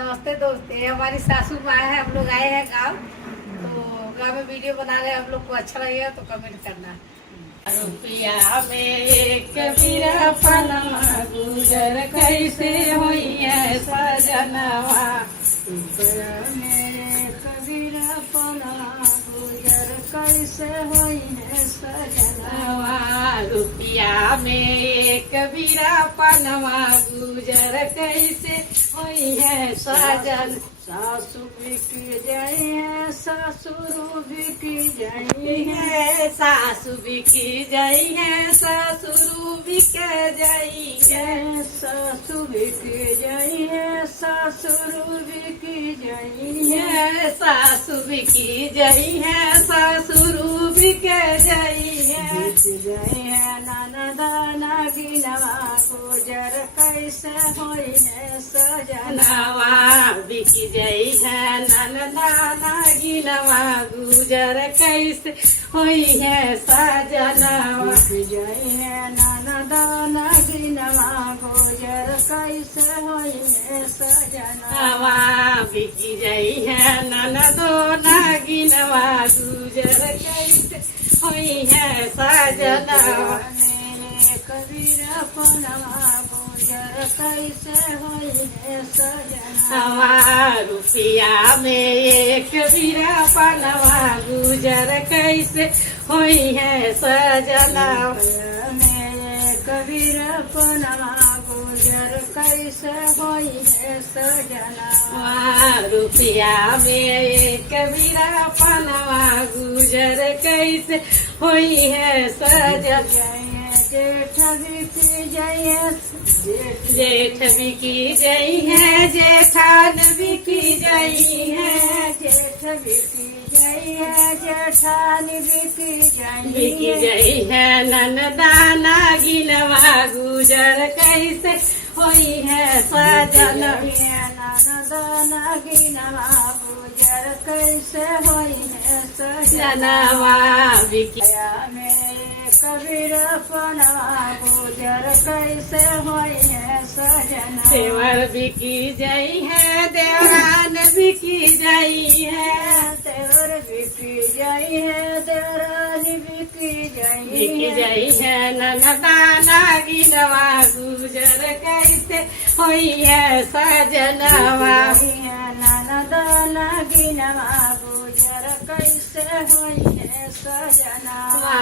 नमस्ते दोस्त, ये हमारी सासू माँ है। हम लोग आए हैं गांव, तो गांव में वीडियो बना रहे हैं। हम लोग को अच्छा लगेगा तो कमेंट करना। रुपया में एक कबीरा पनमा गुजर कैसे हुई है सजनवा। रुपया में एक कबीरा पनमा गुजर कैसे हुई है सजनवा। रुपया में एक कबीरा पनमा गुजर कैसे हुई है सजन। सासू बिक जाई है, ससुर बिक जाई है, सासू बिक जाई है, ससुर बिक जाई है, सासू बिक जाई है, ससुर बिक जाई है, सासू बिक जाई है, ससुर बिक जाई है। बिक जाई है ननदा नागिनवा गुजर कैसे होई है सजनवा। बिक जई है ननदा नागिनवा गुजर कैसे होई है सजनवा। बिक जई है ननदा नागिनवा गुजर कैसे होई है सजनवा। बिक जई है ननदो नागिनवा गुजर कैसे होई है सजनवा। कबीरा पनमा गुजर कैसे होई है सजनवा। रुपया में एक कबीरा पनमा गुजर कैसे होई है सजनवा। कबीरा पनमा गुजर कैसे होई है सजनवा। रुपया में एक कबीरा पनमा गुजर कैसे होई है सजनवा। जेठ बिकी जई है, जेठ बिकी जई है, जेठान बिकी जई है, जेठ बिकी जई है, जेठान बिकी जई है। ननदा नागिनवा गुजर कैसे होई है सजनवा। ननदा नागिनवा गुजर कैसे होई है सजनवा। बिकिया में कबीरा पनमा गुजर कैसे होई है सजना। देवर बिकी जई है, देवरान बिकी जई है, देवर बिकी जई है, देवरान बिकी जई है। ननदा नागिनवा गुजर कैसे होई है सजनवा। ननदा नागिनवा गुजर कैसे होई है सजनवा।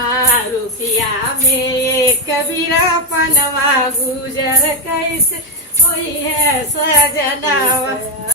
रुपया में एक कबीरा पनमा गुजर कैसे होई है सजनवा।